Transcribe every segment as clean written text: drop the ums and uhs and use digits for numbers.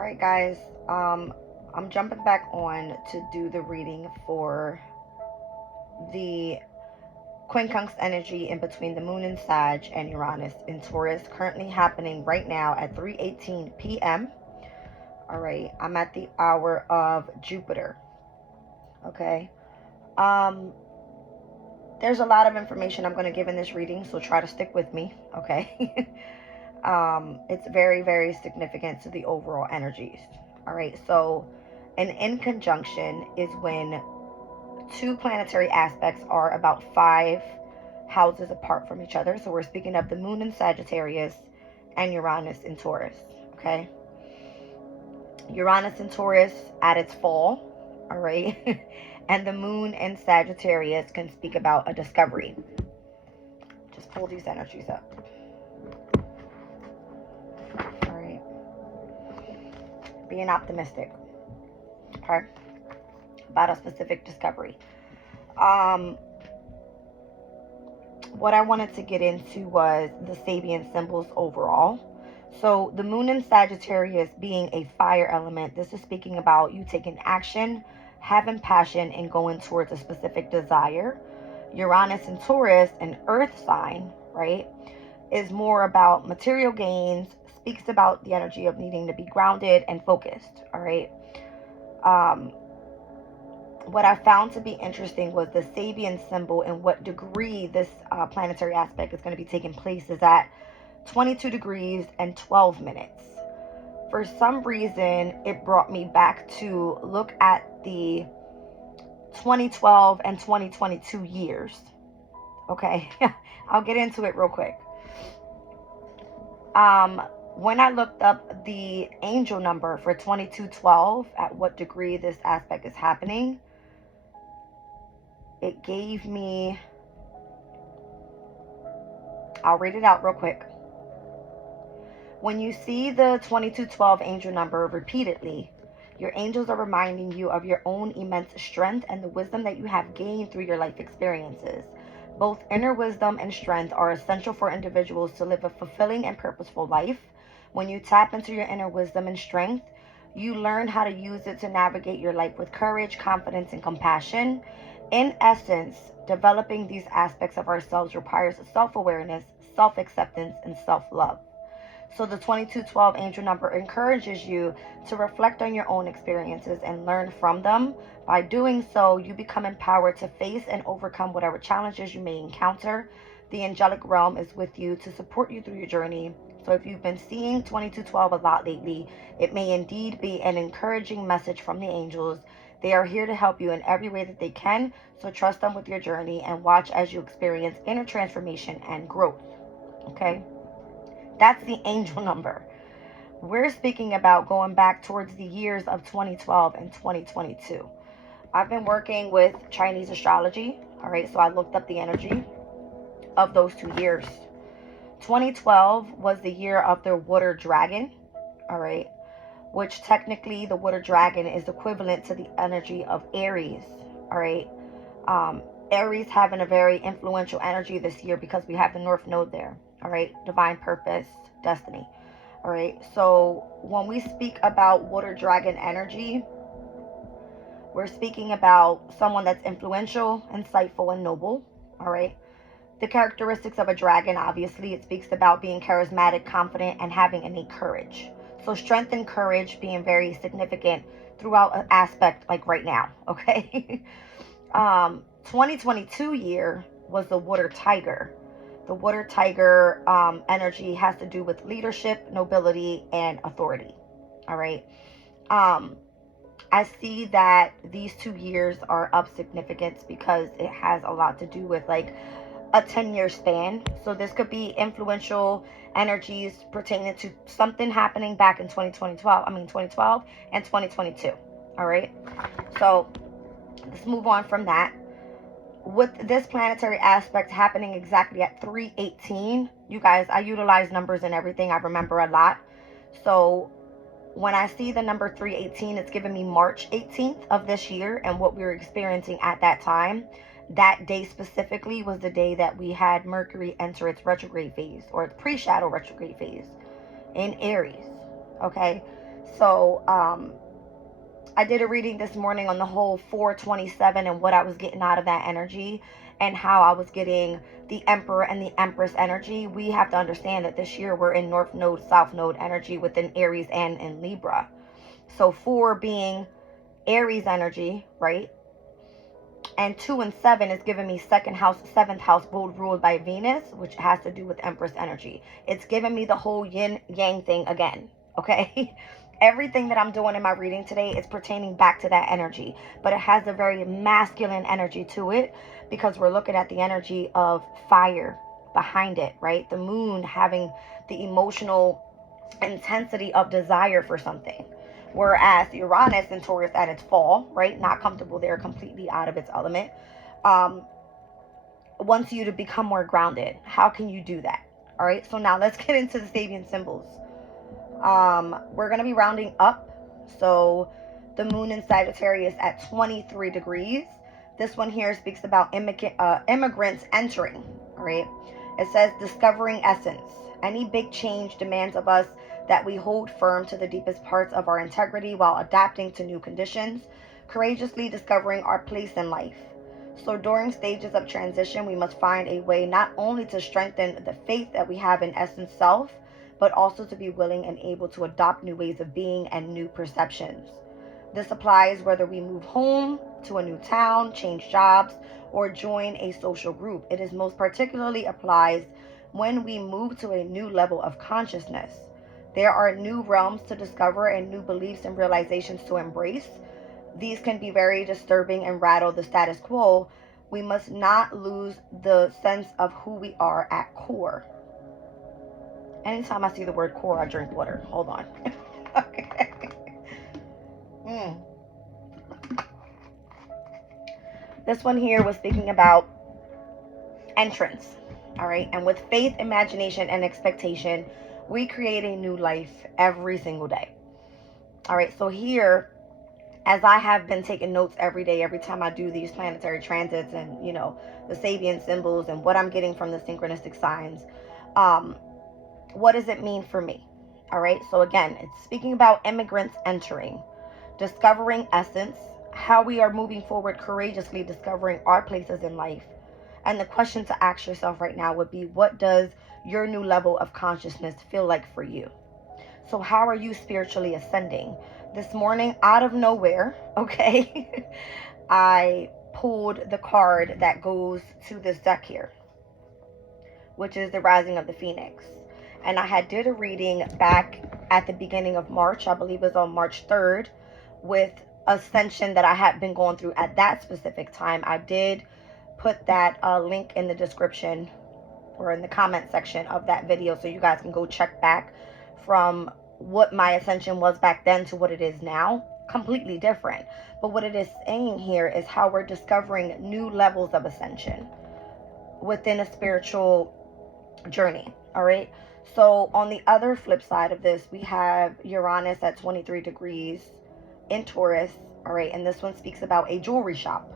All right, guys. I'm jumping back on to do the reading for the Quincunx energy in between the moon in Sag and Uranus in Taurus, currently happening right now at 3:18 p.m. All right, I'm at the hour of Jupiter. Okay. Um, there's a lot of information I'm going to give in this reading, so try to stick with me. Okay. It's very, very significant to the overall energies. All right, so an in conjunction is when two planetary aspects are about 5 houses apart from each other. So we're speaking of the moon in Sagittarius and Uranus in Taurus. Okay, Uranus in Taurus at its fall. All right, and the moon in Sagittarius can speak about a discovery. Just pull these energies up. All right, being optimistic. Okay, about a specific discovery. What I wanted to get into was the Sabian symbols overall. So the moon in Sagittarius being a fire element, this is speaking about you taking action, having passion, and going towards a specific desire. Uranus in Taurus, an earth sign, right, is more about material gains, speaks about the energy of needing to be grounded and focused, all right? What I found to be interesting was the Sabian symbol and what degree this planetary aspect is going to be taking place is at 22 degrees and 12 minutes. For some reason, it brought me back to look at the 2012 and 2022 years. Okay, I'll get into it real quick. When I looked up the angel number for 2212, at what degree this aspect is happening, it gave me, I'll read it out real quick. When you see the 2212 angel number repeatedly, your angels are reminding you of your own immense strength and the wisdom that you have gained through your life experiences. Both inner wisdom and strength are essential for individuals to live a fulfilling and purposeful life. When you tap into your inner wisdom and strength, you learn how to use it to navigate your life with courage, confidence, and compassion. In essence, developing these aspects of ourselves requires self-awareness, self-acceptance, and self-love. So the 2212 angel number encourages you to reflect on your own experiences and learn from them. By doing so, you become empowered to face and overcome whatever challenges you may encounter. The angelic realm is with you to support you through your journey. So if you've been seeing 2212 a lot lately, it may indeed be an encouraging message from the angels. They are here to help you in every way that they can, so trust them with your journey and watch as you experience inner transformation and growth. Okay? That's the angel number. We're speaking about going back towards the years of 2012 and 2022. I've been working with Chinese astrology, all right? So I looked up the energy of those 2 years. 2012 was the year of the water dragon, all right? Which technically the water dragon is equivalent to the energy of Aries, all right? Aries having a very influential energy this year because we have the North Node there, all right? Divine purpose, destiny, all right? So when we speak about water dragon energy, we're speaking about someone that's influential, insightful, and noble, all right? The characteristics of a dragon, obviously, it speaks about being charismatic, confident, and having innate courage. So strength and courage being very significant throughout an aspect like right now, okay? 2022 year was the water tiger. The water tiger energy has to do with leadership, nobility, and authority, all right? I see that these 2 years are of significance because it has a lot to do with like a 10-year span. So this could be influential energies pertaining to something happening back in 2012 and 2022. All right. So let's move on from that. With this planetary aspect happening exactly at 3:18, you guys, I utilize numbers and everything. I remember a lot. So when I see the number 3:18, it's giving me March 18th of this year and what we were experiencing at that time. That day specifically was the day that we had Mercury enter its retrograde phase, or its pre-shadow retrograde phase in Aries. Okay, So I did a reading this morning on the whole 427 and what I was getting out of that energy, and how I was getting the Emperor and the Empress energy. We have to understand that this year we're in North Node, South Node energy within Aries and in Libra. So 4 being Aries energy, right? And 2 and 7 is giving me second house, 7th house, both ruled by Venus, which has to do with Empress energy. It's giving me the whole yin yang thing again, okay? Everything that I'm doing in my reading today is pertaining back to that energy, but it has a very masculine energy to it, because we're looking at the energy of fire behind it, right? The moon having the emotional intensity of desire for something. Whereas Uranus and Taurus at its fall, right? Not comfortable there, completely out of its element. Wants you to become more grounded. How can you do that? All right, so now let's get into the Sabian symbols. We're going to be rounding up. So the moon in Sagittarius at 23 degrees. This one here speaks about immigrants entering. All right. It says discovering essence. Any big change demands of us that we hold firm to the deepest parts of our integrity while adapting to new conditions, courageously discovering our place in life. So during stages of transition, we must find a way not only to strengthen the faith that we have in essence self, but also to be willing and able to adopt new ways of being and new perceptions. This applies whether we move home to a new town, change jobs, or join a social group. It is most particularly applies when we move to a new level of consciousness. There are new realms to discover and new beliefs and realizations to embrace. These can be very disturbing and rattle the status quo. We must not lose the sense of who we are at core. Anytime I see the word core, I drink water. Hold on. Okay. This one here was speaking about entrance. All right. And with faith, imagination, and expectation, we create a new life every single day. All right. So here, as I have been taking notes every day, every time I do these planetary transits and, you know, the Sabian symbols and what I'm getting from the synchronistic signs, what does it mean for me? All right. So again, it's speaking about immigrants entering, discovering essence, how we are moving forward courageously, discovering our places in life. And the question to ask yourself right now would be, what does your new level of consciousness feel like for you? So how are you spiritually ascending? This morning, out of nowhere, okay, I pulled the card that goes to this deck here, which is the Rising of the Phoenix. And I had did a reading back at the beginning of March. I believe it was on March 3rd with ascension that I had been going through at that specific time. I did put that link in the description or in the comment section of that video, so you guys can go check back from what my ascension was back then to what it is now. Completely different. But what it is saying here is how we're discovering new levels of ascension within a spiritual journey. All right. So on the other flip side of this, we have Uranus at 23 degrees in Taurus. All right. And this one speaks about a jewelry shop.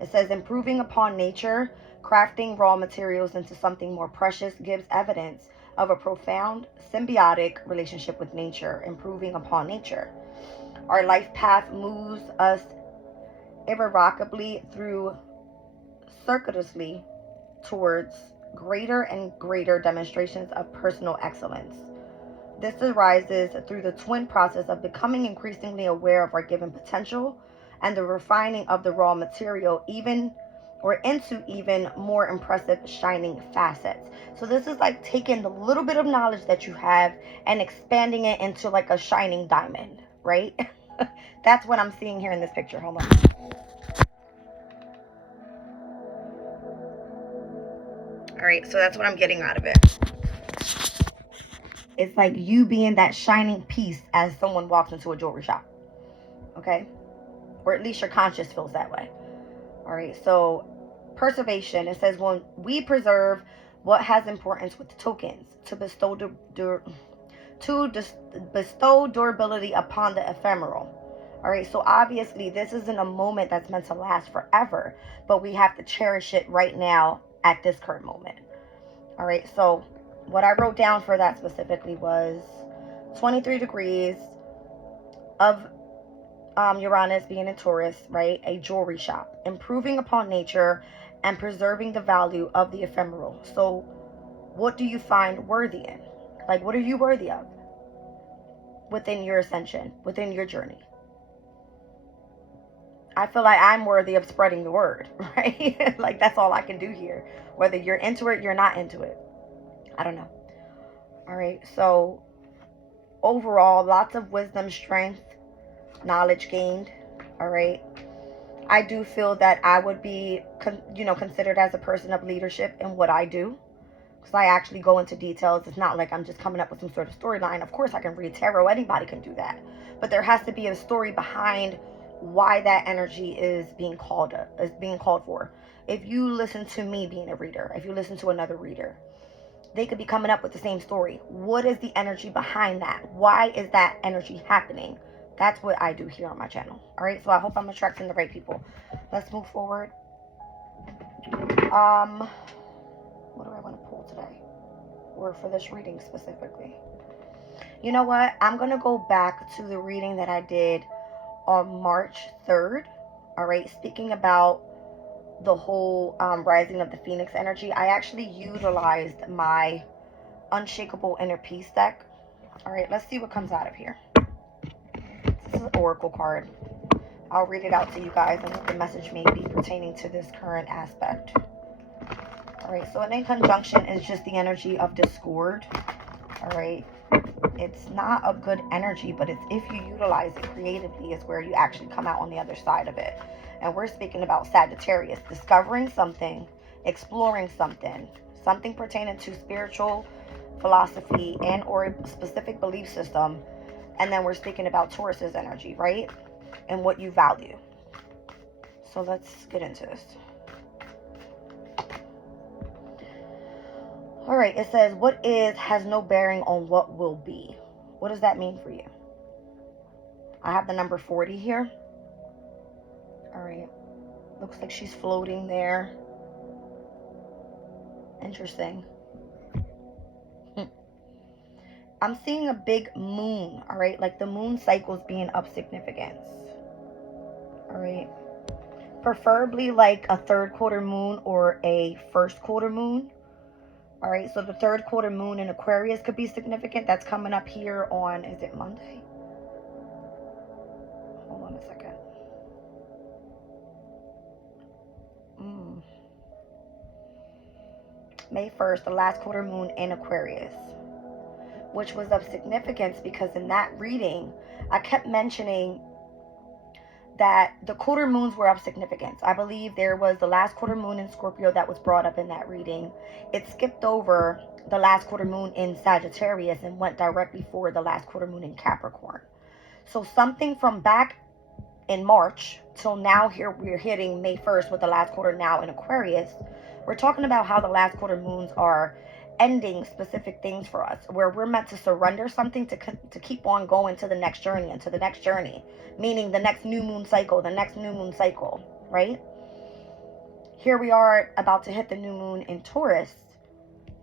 It says improving upon nature, crafting raw materials into something more precious gives evidence of a profound symbiotic relationship with nature, improving upon nature. Our life path moves us irrevocably through circuitously towards greater and greater demonstrations of personal excellence. This arises through the twin process of becoming increasingly aware of our given potential and the refining of the raw material into even more impressive shining facets. So this is like taking the little bit of knowledge that you have and expanding it into like a shining diamond, right? That's what I'm seeing here in this picture. Hold on. All right, so that's what I'm getting out of it. It's like you being that shining piece as someone walks into a jewelry shop. Okay? Or at least your conscience feels that way. All right, so preservation. It says when we preserve what has importance with tokens to bestow durability upon the ephemeral. All right, so obviously this isn't a moment that's meant to last forever, but we have to cherish it right now at this current moment. All right, so what I wrote down for that specifically was 23 degrees, of Uranus being in Taurus, right? A jewelry shop, improving upon nature and preserving the value of the ephemeral. So what do you find worthy in? Like, what are you worthy of within your ascension, within your journey? I feel like I'm worthy of spreading the word, right? Like, that's all I can do here. Whether you're into it, you're not into it. I don't know. All right. So overall, lots of wisdom, strength, knowledge gained. All right. I do feel that I would be, considered as a person of leadership in what I do. Because I actually go into details. It's not like I'm just coming up with some sort of storyline. Of course, I can read tarot. Anybody can do that. But there has to be a story behind why that energy is being called for. If you listen to me being a reader, if you listen to another reader, they could be coming up with the same story. What is the energy behind that? Why is that energy happening? That's what I do here on my channel. All right, so I hope I'm attracting the right people. Let's move forward. What do I want to pull today? Or for this reading specifically? You know what? I'm going to go back to the reading that I did on March 3rd. All right, speaking about the whole rising of the Phoenix energy. I actually utilized my Unshakable Inner Peace deck. All right, let's see what comes out of here. This is an oracle card. I'll read it out to you guys and what the message may be pertaining to this current aspect. All right, so an in conjunction is just the energy of discord. All right, it's not a good energy, but it's if you utilize it creatively is where you actually come out on the other side of it. And we're speaking about Sagittarius, discovering something, exploring something pertaining to spiritual philosophy and or a specific belief system. And then we're speaking about Taurus's energy, right? And what you value. So let's get into this. All right, it says, what is has no bearing on what will be. What does that mean for you? I have the number 40 here. All right, looks like she's floating there. Interesting. I'm seeing a big moon, all right? Like the moon cycles being of significance, all right? Preferably like a third quarter moon or a first quarter moon. All right, so the third quarter moon in Aquarius could be significant. That's coming up here on, is it Monday? Hold on a second. May 1st, the last quarter moon in Aquarius, which was of significance because in that reading, I kept mentioning that the quarter moons were of significance. I believe there was the last quarter moon in Scorpio that was brought up in that reading. It skipped over the last quarter moon in Sagittarius and went directly for the last quarter moon in Capricorn. So something from back in March till now, here we're hitting May 1st with the last quarter now in Aquarius. We're talking about how the last quarter moons are ending specific things for us, where we're meant to surrender something to keep on going to the next journey and to the next journey, meaning the next new moon cycle, right? Here we are about to hit the new moon in Taurus,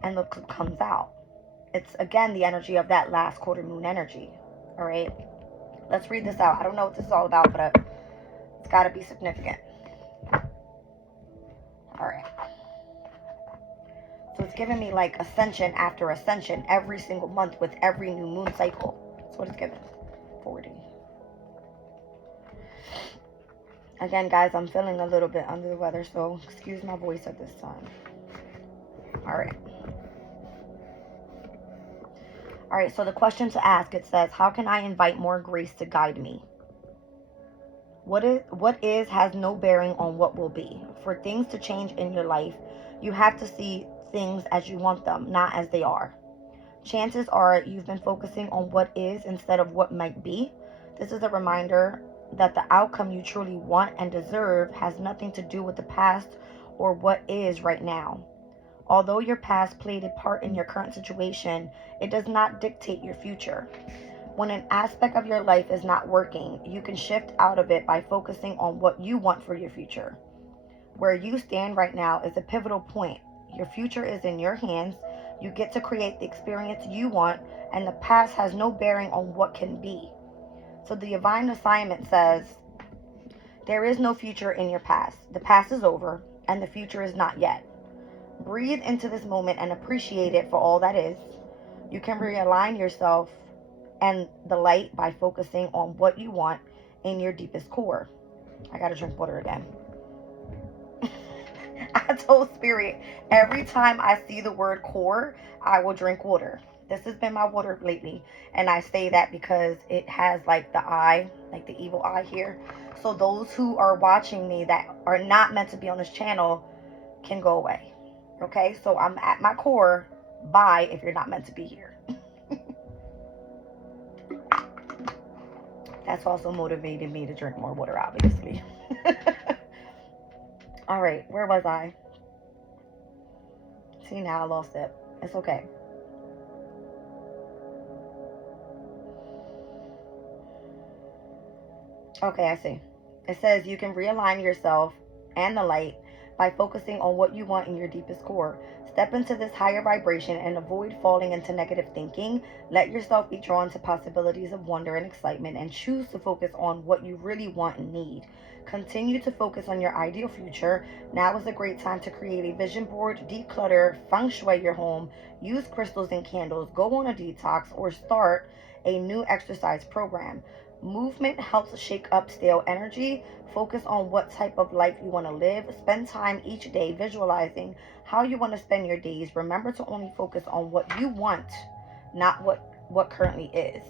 and look what comes out. It's again the energy of that last quarter moon energy. All right, let's read this out. I don't know what this is all about, but it's got to be significant. All right. So it's giving me like ascension after ascension every single month with every new moon cycle. That's what it's giving. 40. Again, guys, I'm feeling a little bit under the weather, so excuse my voice at this time. All right. All right, so the question to ask, it says, how can I invite more grace to guide me? What is has no bearing on what will be. For things to change in your life, you have to see things as you want them, not as they are. Chances are you've been focusing on what is instead of what might be. This is a reminder that the outcome you truly want and deserve has nothing to do with the past or what is right now. Although your past played a part in your current situation, it does not dictate your future. When an aspect of your life is not working, you can shift out of it by focusing on what you want for your future. Where you stand right now is a pivotal point. Your future is in your hands. You get to create the experience you want, and the past has no bearing on what can be. So the divine assignment says, there is no future in your past. The past is over and the future is not yet. Breathe into this moment and appreciate it for all that is. You can realign yourself and the light by focusing on what you want in your deepest core. I gotta drink water again. I told Spirit, every time I see the word core, I will drink water. This has been my water lately. And I say that because it has like the eye, like the evil eye here. So those who are watching me that are not meant to be on this channel can go away. Okay, so I'm at my core. Bye if you're not meant to be here. That's also motivated me to drink more water, obviously. All right, where was I? See, now I lost it. It's okay. Okay, I see. It says you can realign yourself and the light by focusing on what you want in your deepest core. Step into this higher vibration and avoid falling into negative thinking. Let yourself be drawn to possibilities of wonder and excitement and choose to focus on what you really want and need. Continue to focus on your ideal future. Now is a great time to create a vision board, declutter, feng shui your home, use crystals and candles, go on a detox, or start a new exercise program. Movement helps shake up stale energy. Focus on what type of life you want to live. Spend time each day visualizing how you want to spend your days. Remember to only focus on what you want, not what currently is.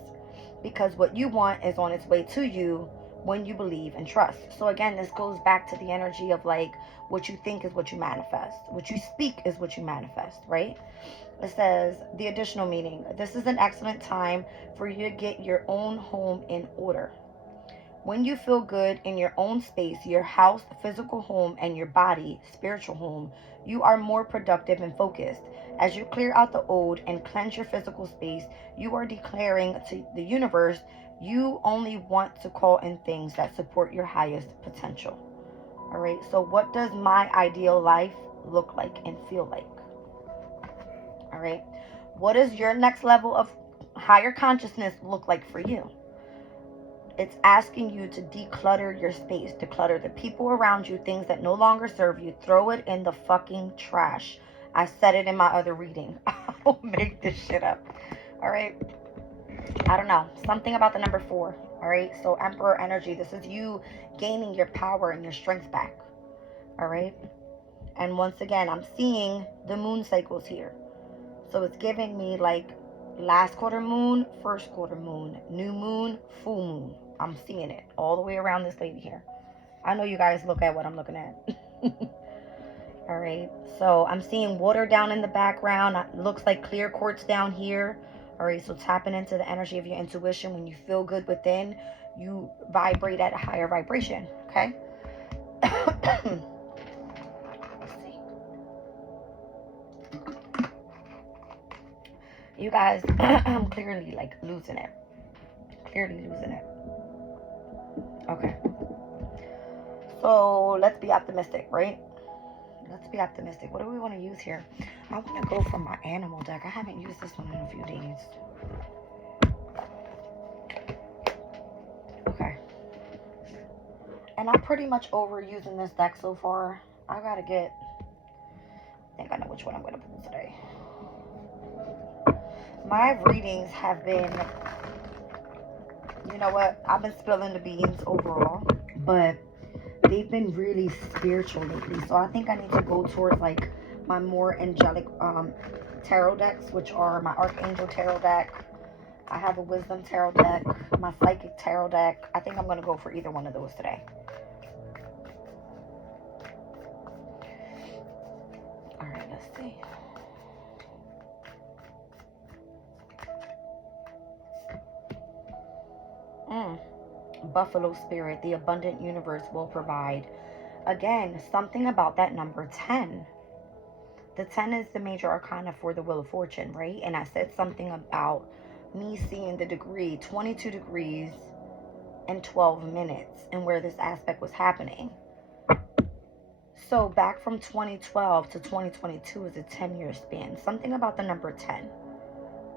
Because what you want is on its way to you when you believe and trust. So again, this goes back to the energy of like, what you think is what you manifest. What you speak is what you manifest, right? It says, the additional meaning. This is an excellent time for you to get your own home in order. When you feel good in your own space, your house, physical home, and your body, spiritual home, you are more productive and focused. As you clear out the old and cleanse your physical space, you are declaring to the universe, you only want to call in things that support your highest potential. All right, so what does my ideal life look like and feel like? All right, what does your next level of higher consciousness look like for you? It's asking you to declutter your space, declutter the people around you, things that no longer serve you. Throw it in the fucking trash. I said it in my other reading. I don't make this shit up. All right. I don't know. Something about the number 4. All right. So Emperor energy. This is you gaining your power and your strength back. All right. And once again, I'm seeing the moon cycles here. So it's giving me like last quarter moon, first quarter moon, new moon, full moon. I'm seeing it all the way around this lady here. I know you guys look at what I'm looking at. All right. So I'm seeing water down in the background. It looks like clear quartz down here. All right. So tapping into the energy of your intuition. When you feel good within, you vibrate at a higher vibration. Okay. Let's see. You guys, I'm clearly like losing it. Clearly losing it. Okay. So let's be optimistic, right? Let's be optimistic. What do we want to use here? I want to go from my animal deck. I haven't used this one in a few days. Okay. And I'm pretty much over using this deck so far. I gotta get... I think I know which one I'm going to pull today. My readings have been... You know what? I've been spilling the beans overall. But they've been really spiritual lately. So I think I need to go towards like my more angelic tarot decks, which are my Archangel Tarot deck. I have a Wisdom Tarot deck, my Psychic Tarot deck. I think I'm going to go for either one of those today. All right, let's see. Buffalo Spirit, the abundant universe will provide. Again, something about that number 10. The 10 is the major arcana for the Wheel of Fortune, right? And I said something about me seeing the degree, 22 degrees and 12 minutes, and where this aspect was happening. So back from 2012 to 2022 is a 10-year span. Something about the number 10,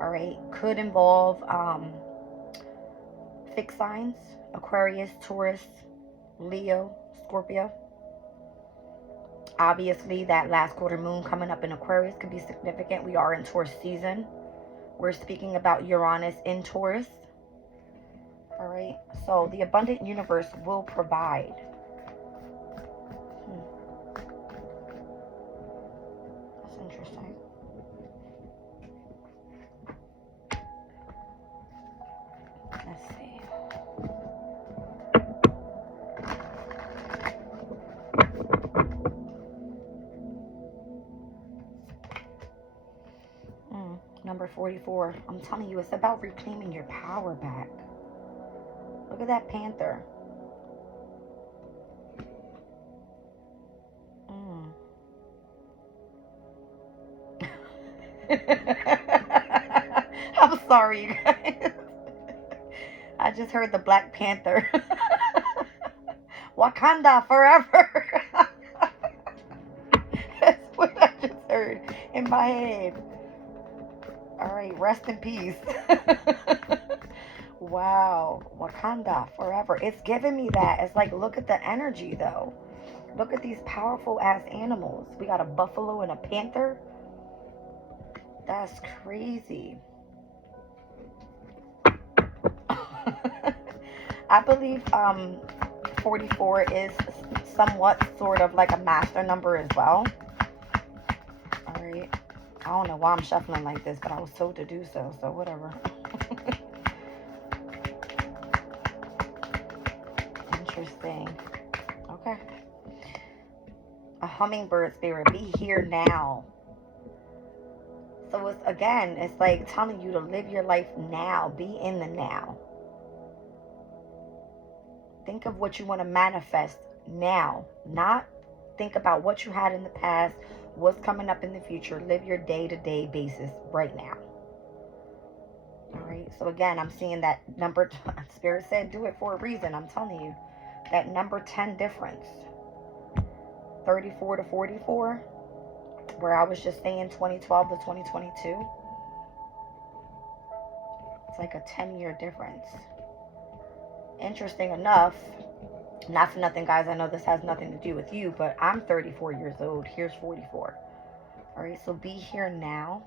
all right, could involve fixed signs: Aquarius, Taurus, Leo, Scorpio. Obviously, that last quarter moon coming up in Aquarius could be significant. We are in Taurus season. We're speaking about Uranus in Taurus. All right. So the abundant universe will provide. That's interesting. Let's see. Number 44. I'm telling you, it's about reclaiming your power back. Look at that panther. I'm sorry, you guys. I just heard the Black Panther. Wakanda forever. That's what I just heard in my head. All right, rest in peace. Wow, Wakanda forever. It's giving me that. It's like, look at the energy, though. Look at these powerful ass animals. We got a buffalo and a panther. That's crazy. I believe 44 is somewhat sort of like a master number as well. All right. I don't know why I'm shuffling like this, but I was told to do so, so whatever. Interesting. Okay. A hummingbird spirit, be here now. So it's, again, it's like telling you to live your life now. Be in the now. Think of what you want to manifest now. Not think about what you had in the past, what's coming up in the future. Live your day-to-day basis right now. All right. So again, I'm seeing that number. Spirit said do it for a reason. I'm telling you. That number 10 difference. 34 to 44. Where I was just saying 2012 to 2022. It's like a 10-year difference. Interesting enough, not for nothing, guys, I know this has nothing to do with you, but I'm 34 years old. Here's 44. All right, so be here now.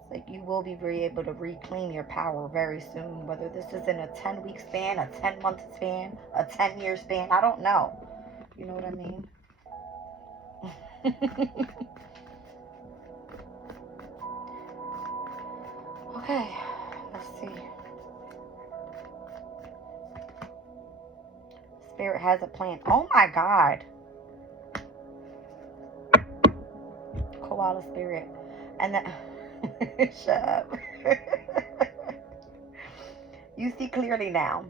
It's like you will be able to reclaim your power very soon, whether this is in a 10-week span, a 10-month span, a 10-year span. I don't know. You know what I mean? Okay, let's see. Spirit has a plan. Oh my God. Koala spirit. And then shut up. You see clearly now.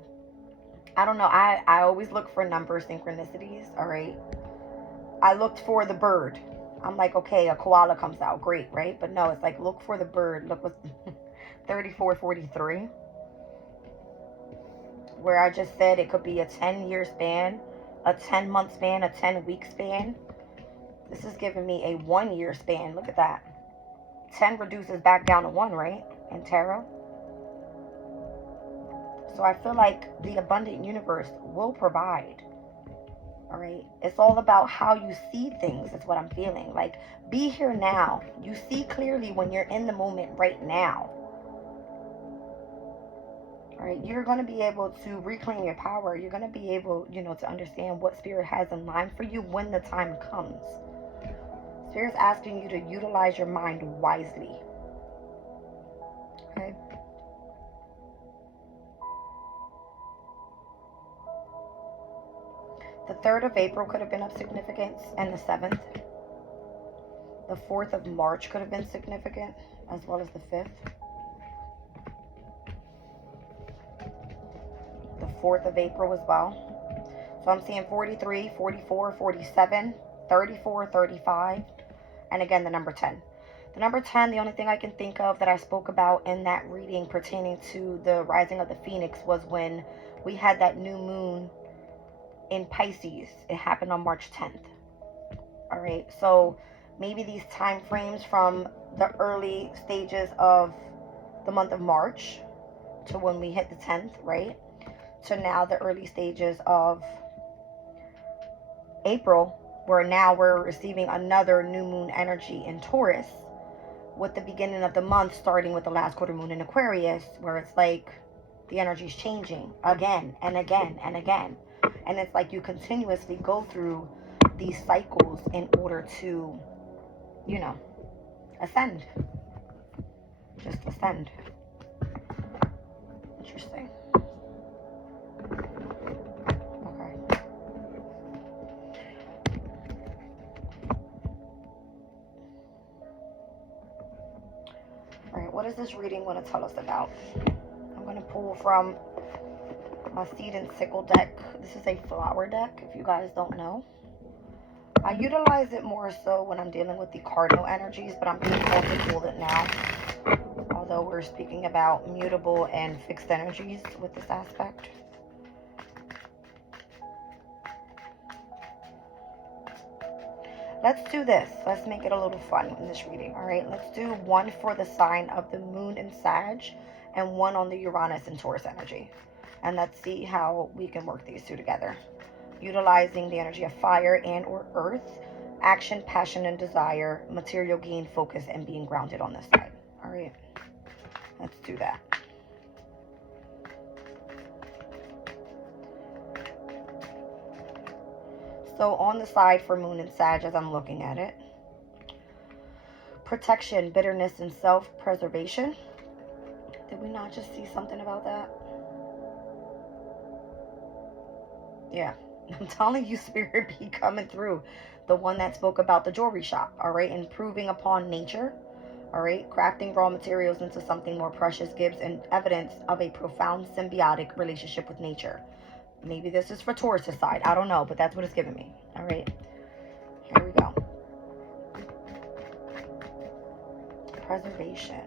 I don't know. I always look for number synchronicities. All right. I looked for the bird. I'm like, okay, a koala comes out. Great, right? But no, it's like, look for the bird. Look what 3443. Where I just said it could be a 10-year span, a 10-month span, a 10-week span. This is giving me a 1-year span. Look at that. 10 reduces back down to 1, right? In tarot. So I feel like the abundant universe will provide. All right. It's all about how you see things. Is what I'm feeling. Like, be here now. You see clearly when you're in the moment right now. All right, you're going to be able to reclaim your power. You're going to be able, you know, to understand what Spirit has in mind for you when the time comes. Spirit's asking you to utilize your mind wisely. Okay? The 3rd of April could have been of significance, and the 7th. The 4th of March could have been significant, as well as the 5th. The 4th of April as well. So I'm seeing 43, 44, 47, 34, 35, and again the number 10. The number 10, the only thing I can think of that I spoke about in that reading pertaining to the rising of the Phoenix was when we had that new moon in Pisces. It happened on March 10th. All right, so maybe these time frames from the early stages of the month of March to when we hit the 10th, right? To now the early stages of April, where now we're receiving another new moon energy in Taurus, with the beginning of the month starting with the last quarter moon in Aquarius, where it's like the energy's changing again and again and again. And it's like you continuously go through these cycles in order to, you know, ascend. Just ascend. Interesting. Okay. Alright, what is this reading going to tell us about? I'm going to pull from my seed and sickle deck. This is a flower deck, if you guys don't know. I utilize it more so when I'm dealing with the cardinal energies, but I'm being called to pull it now. Although we're speaking about mutable and fixed energies with this aspect. Let's do this. Let's make it a little fun in this reading, all right? Let's do one for the sign of the moon in Sag and one on the Uranus and Taurus energy. And let's see how we can work these two together. Utilizing the energy of fire and or earth, action, passion, and desire, material gain, focus, and being grounded on this side. All right, let's do that. So on the side for moon and Sag, as I'm looking at it, protection, bitterness, and self-preservation. Did we not just see something about that? Yeah. I'm telling you, Spirit be coming through. The one that spoke about the jewelry shop, all right? Improving upon nature, all right? Crafting raw materials into something more precious gives an evidence of a profound symbiotic relationship with nature. Maybe this is for Taurus' side. I don't know, but that's what it's giving me, all right? Here we go. Preservation.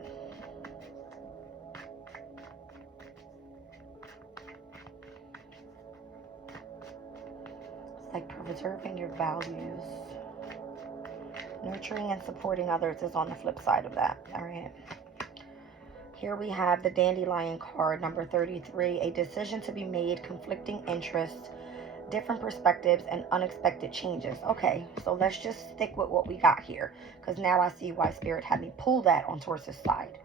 Like preserving your values. Nurturing and supporting others is on the flip side of that. All right. Here we have the Dandelion card, number 33. A decision to be made, conflicting interests, different perspectives, and unexpected changes. Okay, so let's just stick with what we got here, because now I see why Spirit had me pull that on Taurus' side.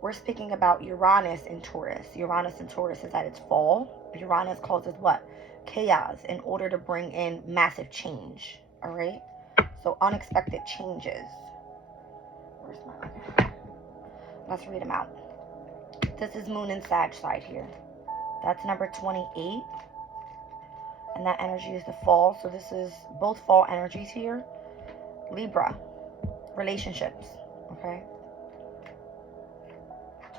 We're speaking about Uranus in Taurus. Uranus in Taurus is at its fall. Uranus causes what? Chaos in order to bring in massive change. All right, so unexpected changes. Where's my, okay, let's read them out. This is moon and Sag side here. That's number 28, and that energy is the fall. So this is both fall energies here. Libra, relationships. Okay,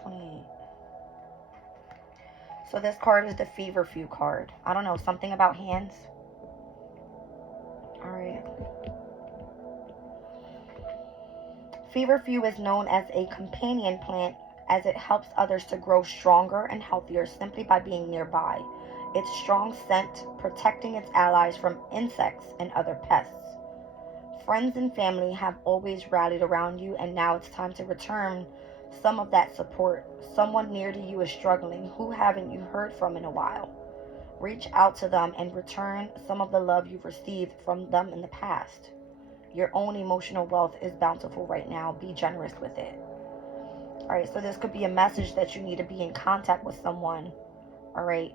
28. So this card is the feverfew card. I don't know, something about hands. All right. Feverfew is known as a companion plant as it helps others to grow stronger and healthier simply by being nearby. Its strong scent protecting its allies from insects and other pests. Friends and family have always rallied around you, and now it's time to return some of that support. Someone near to you is struggling. Who haven't you heard from in a while? Reach out to them and return some of the love you've received from them in the past. Your own emotional wealth is bountiful right now. Be generous with it. All right, so this could be a message that you need to be in contact with someone. All right,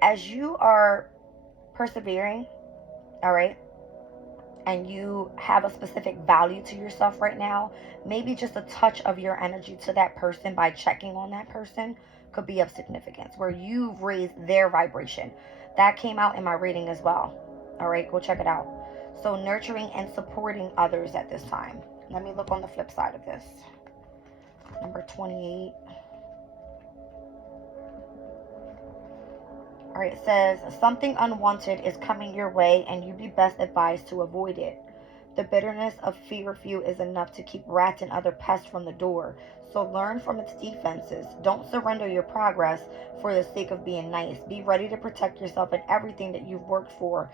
as you are persevering, all right, and you have a specific value to yourself right now, maybe just a touch of your energy to that person by checking on that person could be of significance, where you've raised their vibration. That came out in my reading as well. All right, go check it out. So nurturing and supporting others at this time. Let me look on the flip side of this. Number 28. All right, it says, something unwanted is coming your way and you'd be best advised to avoid it. The bitterness of feverfew is enough to keep rats and other pests from the door. So learn from its defenses. Don't surrender your progress for the sake of being nice. Be ready to protect yourself and everything that you've worked for.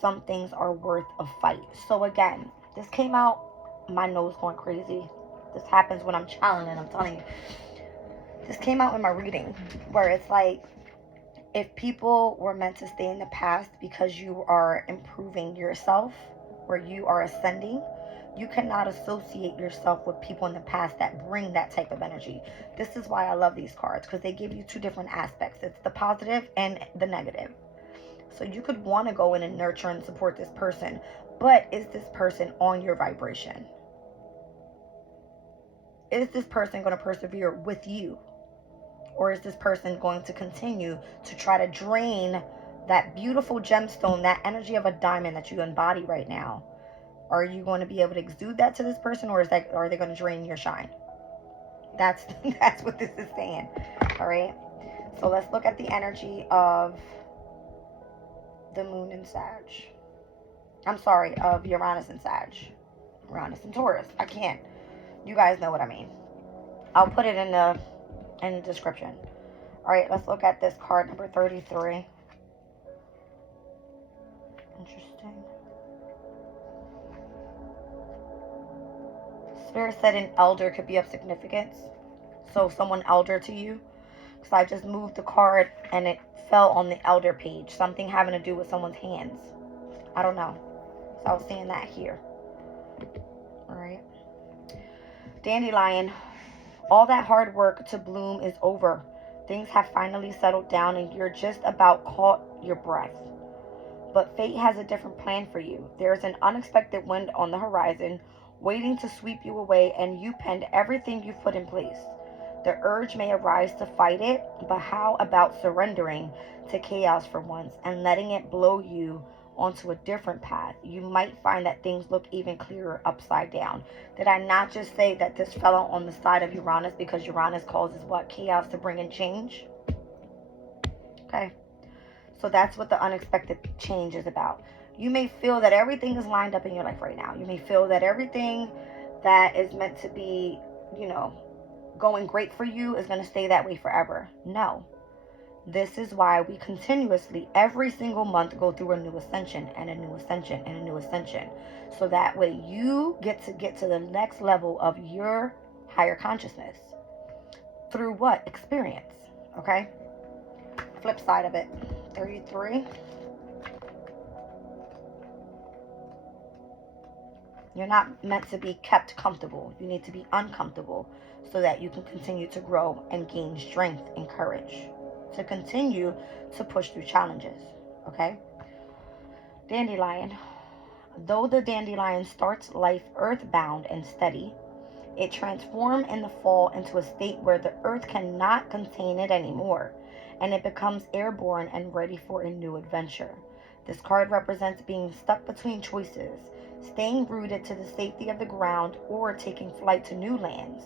Some things are worth a fight. So again, this came out, my nose going crazy. This happens when I'm channeling, I'm telling you. This came out in my reading, where it's like, if people were meant to stay in the past because you are improving yourself, where you are ascending, you cannot associate yourself with people in the past that bring that type of energy. This is why I love these cards, because they give you two different aspects. It's the positive and the negative. So you could want to go in and nurture and support this person, but is this person on your vibration? Is this person going to persevere with you? Or is this person going to continue to try to drain that beautiful gemstone, that energy of a diamond that you embody right now? Are you going to be able to exude that to this person, or are they going to drain your shine? That's what this is saying. All right. So let's look at the energy of the moon in Sag. I'm sorry, of Uranus and Sag. Uranus and Taurus. I can't. You guys know what I mean. I'll put it in the description. All right, let's look at this card, number 33. Interesting. Spirit said an elder could be of significance. So someone elder to you. Because I just moved the card and it fell on the elder page. Something having to do with someone's hands. I don't know. So I was seeing that here. All right. Dandelion. All that hard work to bloom is over. Things have finally settled down and you're just about caught your breath. But fate has a different plan for you. There's an unexpected wind on the horizon waiting to sweep you away, and you penned everything you've put in place. The urge may arise to fight it, but how about surrendering to chaos for once and letting it blow you onto a different path? You might find that things look even clearer upside down. Did I not just say that this fell on the side of Uranus, because Uranus causes what? Chaos to bring in change. Okay. So that's what the unexpected change is about. You may feel that everything is lined up in your life right now. You may feel that everything that is meant to be, going great for you is going to stay that way forever. No. This is why we continuously, every single month, go through a new ascension and a new ascension and a new ascension. So that way you get to the next level of your higher consciousness. Through what? Experience. Okay? Flip side of it. 33. You're not meant to be kept comfortable. You need to be uncomfortable so that you can continue to grow and gain strength and courage to continue to push through challenges. Okay? Dandelion. Though the dandelion starts life earthbound and steady, it transforms in the fall into a state where the earth cannot contain it anymore, and it becomes airborne and ready for a new adventure. This card represents being stuck between choices, staying rooted to the safety of the ground or taking flight to new lands.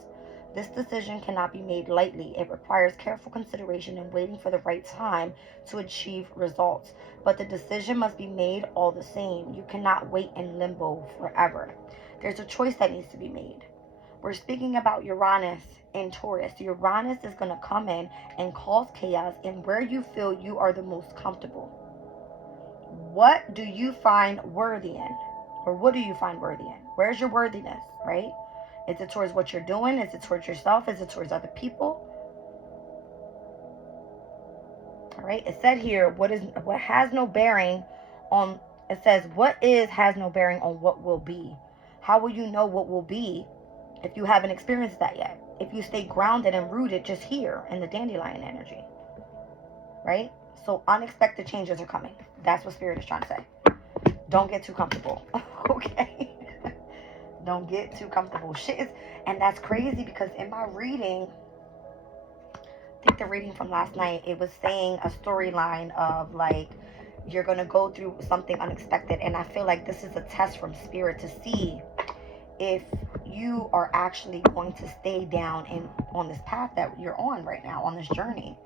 This decision cannot be made lightly. It requires careful consideration and waiting for the right time to achieve results. But the decision must be made all the same. You cannot wait in limbo forever. There's a choice that needs to be made. We're speaking about Uranus in Taurus. Uranus is going to come in and cause chaos in where you feel you are the most comfortable. What do you find worthy in? Or what do you find worthy in? Where's your worthiness, right? Is it towards what you're doing? Is it towards yourself? Is it towards other people? All right. It said here, what has no bearing on, it says, has no bearing on what will be. How will you know what will be if you haven't experienced that yet? If you stay grounded and rooted just here in the dandelion energy, right? So unexpected changes are coming. That's what Spirit is trying to say. Don't get too comfortable. Okay? Don't get too comfortable. And that's crazy because in my reading, I think the reading from last night, it was saying a storyline of like, you're going to go through something unexpected. And I feel like this is a test from Spirit to see if you are actually going to stay down on this path that you're on right now, on this journey.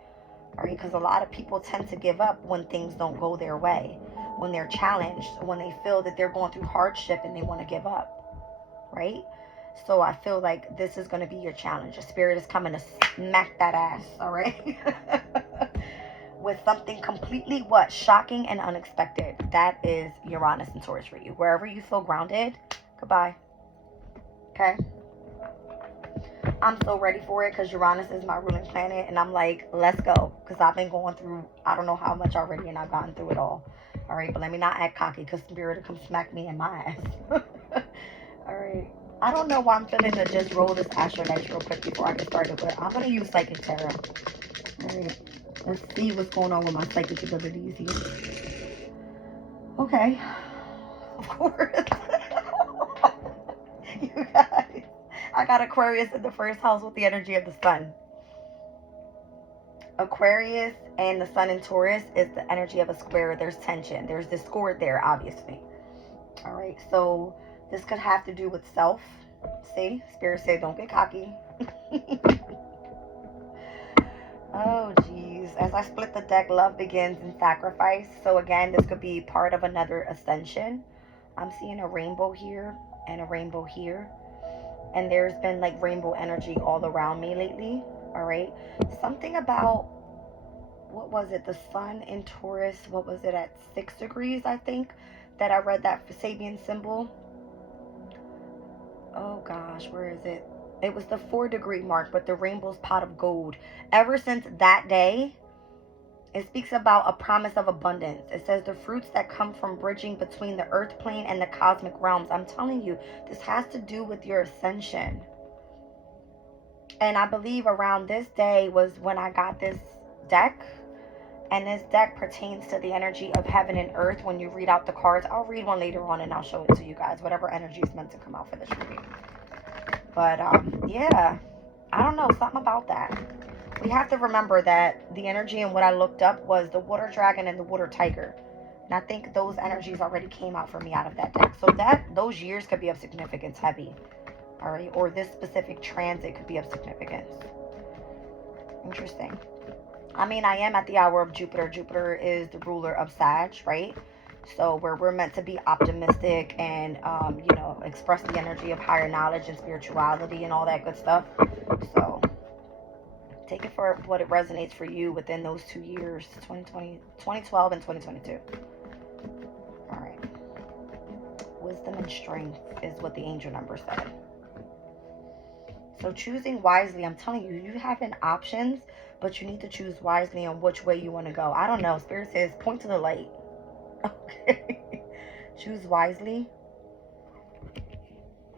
All right? Because a lot of people tend to give up when things don't go their way, when they're challenged, when they feel that they're going through hardship and they want to give up. Right? So I feel like this is going to be your challenge. The Spirit is coming to smack that ass, all right? With something completely shocking and unexpected. That is Uranus and Taurus for you. Wherever you feel grounded, goodbye. Okay? I'm so ready for it because Uranus is my ruling planet, and I'm like, let's go, because I've been going through I don't know how much already, and I've gotten through it all. All right, but let me not act cocky because Spirit will come smack me in my ass. All right. I don't know why I'm feeling to just roll this Astro Dice real quick before I get started, but I'm going to use Psychic Tarot. All right. Let's see what's going on with my psychic abilities here. Okay. Of course. You guys. I got Aquarius in the first house with the energy of the sun. Aquarius and the sun in Taurus is the energy of a square. There's tension. There's discord there, obviously. All right. So this could have to do with self. See? Spirit said, don't get cocky. Oh, geez. As I split the deck, love begins in sacrifice. So again, this could be part of another ascension. I'm seeing a rainbow here and a rainbow here. And there's been like rainbow energy all around me lately. All right. Something about, what was it? The sun in Taurus. What was it at 6 degrees, I think, that I read that Sabian symbol. Oh gosh, where is it? It was the 4-degree mark, but the rainbow's pot of gold. Ever since that day, it speaks about a promise of abundance. It says the fruits that come from bridging between the earth plane and the cosmic realms. I'm telling you, this has to do with your ascension. And I believe around this day was when I got this deck. And this deck pertains to the energy of heaven and earth. When you read out the cards, I'll read one later on and I'll show it to you guys. Whatever energy is meant to come out for this reading. But yeah, I don't know, something about that. We have to remember that the energy and what I looked up was the water dragon and the water tiger. And I think those energies already came out for me out of that deck. So those years could be of significance heavy. All right, or this specific transit could be of significance. Interesting. I mean, I am at the hour of Jupiter. Jupiter is the ruler of Sag, right? So we're meant to be optimistic and, you know, express the energy of higher knowledge and spirituality and all that good stuff. So take it for what it resonates for you within those 2 years, 2012 and 2022. All right. Wisdom and strength is what the angel number said. So choosing wisely, I'm telling you, you have options, but you need to choose wisely on which way you want to go. I don't know. Spirit says, point to the light. Okay. Choose wisely.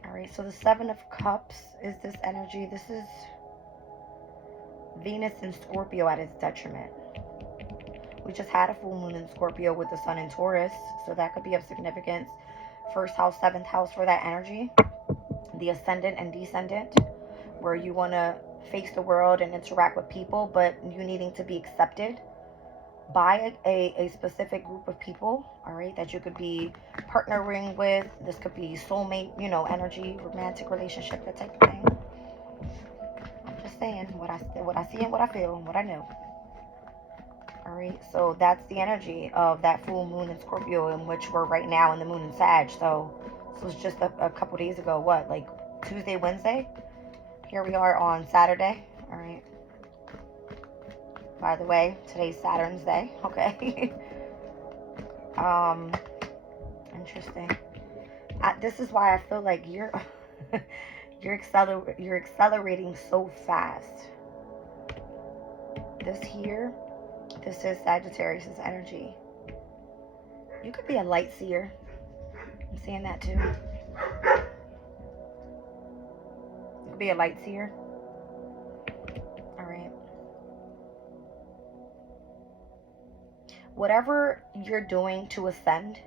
All right. So the 7 of Cups is this energy. This is Venus in Scorpio at its detriment. We just had a full moon in Scorpio with the sun in Taurus. So that could be of significance. First house, 7th house for that energy. The ascendant and descendant, where you want to face the world and interact with people, but you needing to be accepted by a specific group of people, all right, that you could be partnering with. This could be soulmate, you know, energy, romantic relationship, that type of thing. I'm just saying what I see and what I feel and what I know. All right, so that's the energy of that full moon in Scorpio, in which we're right now in the moon in Sag. So it's just a couple days ago, what, like Tuesday, Wednesday? Here we are on Saturday. All right. By the way, today's Saturn's Day. Okay. Interesting. This is why I feel like you're accelerating so fast. This is Sagittarius' energy. You could be a light seer. I'm seeing that too. You could be a light seer. All right. Whatever you're doing to ascend,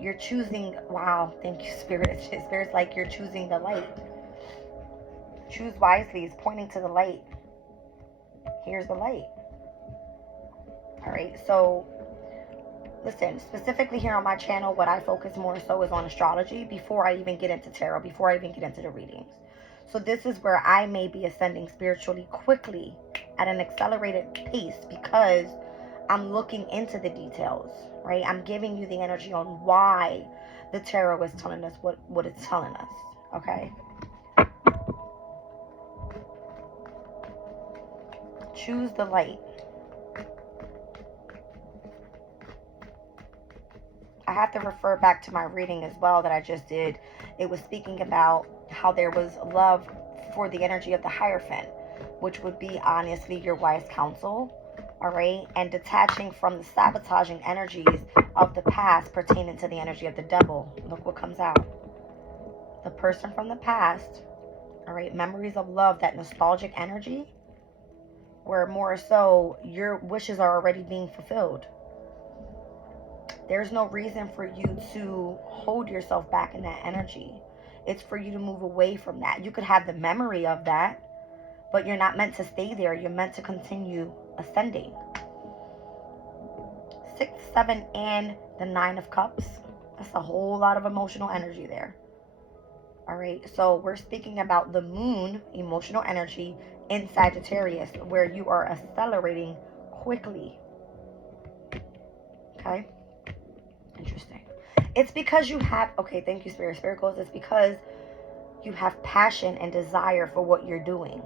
you're choosing. Wow, thank you, Spirit. Spirit's like you're choosing the light. Choose wisely. It's pointing to the light. Here's the light. All right, so listen, specifically here on my channel, what I focus more so is on astrology before I even get into tarot, before I even get into the readings. So this is where I may be ascending spiritually quickly at an accelerated pace because I'm looking into the details, right? I'm giving you the energy on why the tarot is telling us what it's telling us, okay? Choose the light. I have to refer back to my reading as well that I just did. It was speaking about how there was love for the energy of the Hierophant, which would be honestly your wise counsel. All right. And detaching from the sabotaging energies of the past pertaining to the energy of the devil. Look what comes out. The person from the past. All right. Memories of love, that nostalgic energy, where more so your wishes are already being fulfilled. There's no reason for you to hold yourself back in that energy. It's for you to move away from that. You could have the memory of that, but you're not meant to stay there. You're meant to continue ascending. 6, 7, and the 9 of Cups. That's a whole lot of emotional energy there. All right, so we're speaking about the moon, emotional energy in Sagittarius, where you are accelerating quickly. Okay, interesting. It's because you have, okay, thank you, Spirit. Spirit goes, it's because you have passion and desire for what you're doing.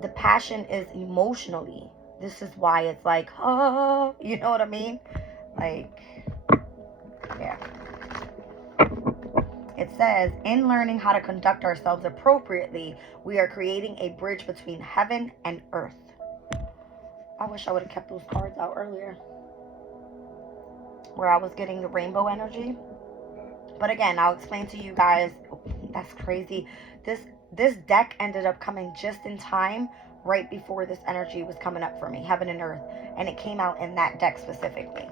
The passion is emotionally. This is why it's like, oh, you know what I mean? Like, yeah. It says, in learning how to conduct ourselves appropriately, we are creating a bridge between heaven and earth. I wish I would have kept those cards out earlier, where I was getting the rainbow energy. But again, I'll explain to you guys. That's crazy. This deck ended up coming just in time, right before this energy was coming up for me, heaven and earth. And it came out in that deck specifically.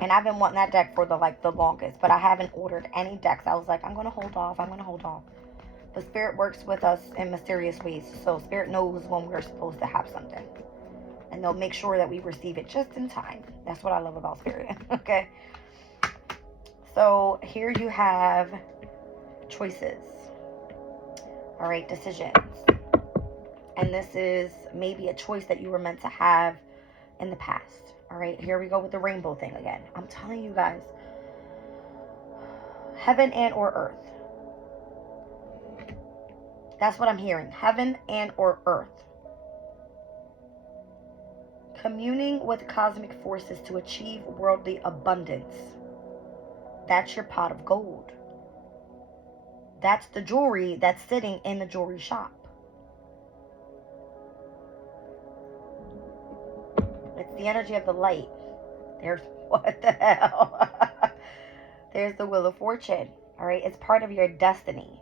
And I've been wanting that deck for the longest, but I haven't ordered any decks. I was like, I'm going to hold off. But Spirit works with us in mysterious ways. So Spirit knows when we're supposed to have something. And they'll make sure that we receive it just in time. That's what I love about Spirit. Okay. So here you have choices. All right, decisions. And this is maybe a choice that you were meant to have in the past. All right, here we go with the rainbow thing again. I'm telling you guys, heaven and or earth. That's what I'm hearing. Heaven and or earth. Communing with cosmic forces to achieve worldly abundance. That's your pot of gold. That's the jewelry that's sitting in the jewelry shop. It's the energy of the light. There's, what the hell? There's the Wheel of Fortune. All right, it's part of your destiny.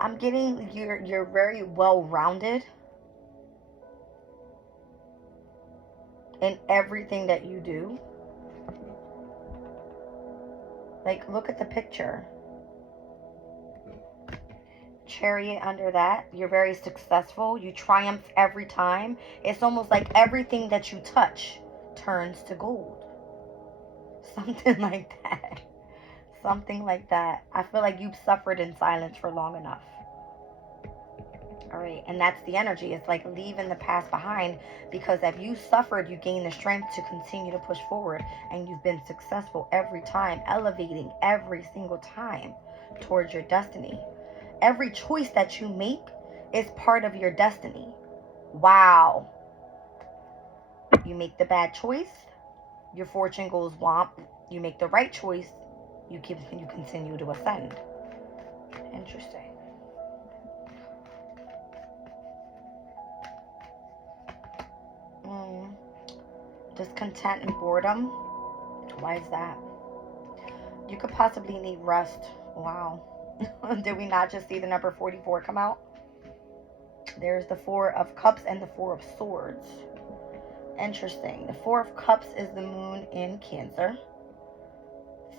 I'm getting you're very well-rounded in everything that you do. Like, look at the picture. Chariot under that. You're very successful. You triumph every time. It's almost like everything that you touch turns to gold. Something like that. Something like that. I feel like you've suffered in silence for long enough. All right. And that's the energy. It's like leaving the past behind, because if you suffered, you gain the strength to continue to push forward. And you've been successful every time, elevating every single time towards your destiny. Every choice that you make is part of your destiny. Wow. You make the bad choice, your fortune goes womp. You make the right choice, you continue to ascend. Interesting. Discontent and boredom. Why is that? You could possibly need rest. Wow. Did we not just see the number 44 come out? There's the 4 of Cups and the 4 of Swords. Interesting. The 4 of Cups is the moon in Cancer.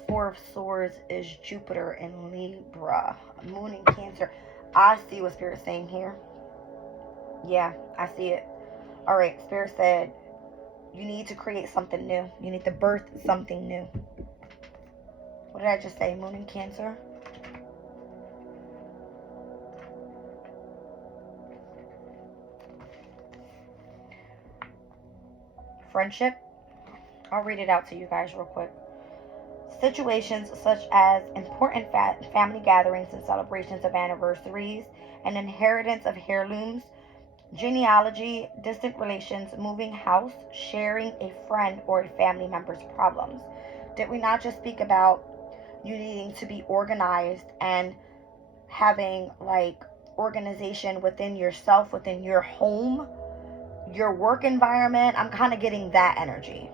4 of Swords is Jupiter in Libra. Moon in Cancer. I see what Spirit's saying here. Yeah, I see it. All right, Spirit said you need to create something new. You need to birth something new. What did I just say? Moon in Cancer. Friendship. I'll read it out to you guys real quick. Situations such as important family gatherings and celebrations of anniversaries, an inheritance of heirlooms, genealogy, distant relations, moving house, sharing a friend or a family member's problems. Did we not just speak about you needing to be organized and having like organization within yourself, within your home, your work environment? I'm kind of getting that energy.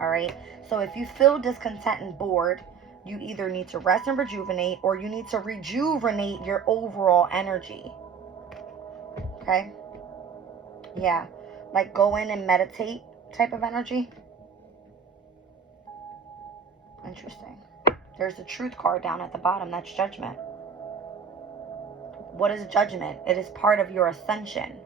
All right. So if you feel discontent and bored, you either need to rest and rejuvenate, or you need to rejuvenate your overall energy. Okay. Yeah. Like go in and meditate type of energy. Interesting. There's the truth card down at the bottom. That's judgment. What is judgment? It is part of your ascension.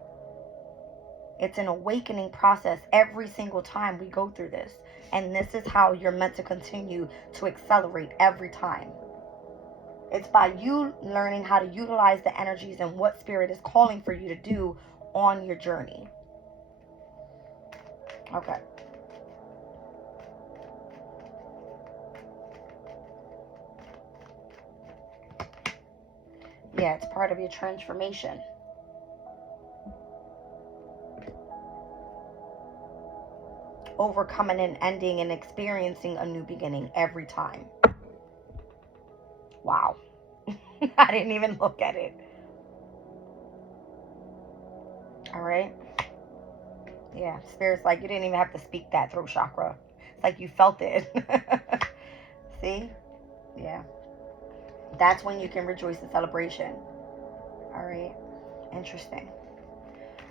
It's an awakening process every single time we go through this. And this is how you're meant to continue to accelerate every time. It's by you learning how to utilize the energies and what spirit is calling for you to do on your journey. Okay. Yeah, it's part of your transformation. Overcoming and ending and experiencing a new beginning every time. Wow. I didn't even look at it. All right. Yeah, Spirit's like, you didn't even have to speak that throat chakra. It's like you felt it. See? Yeah. That's when you can rejoice in celebration. All right. Interesting.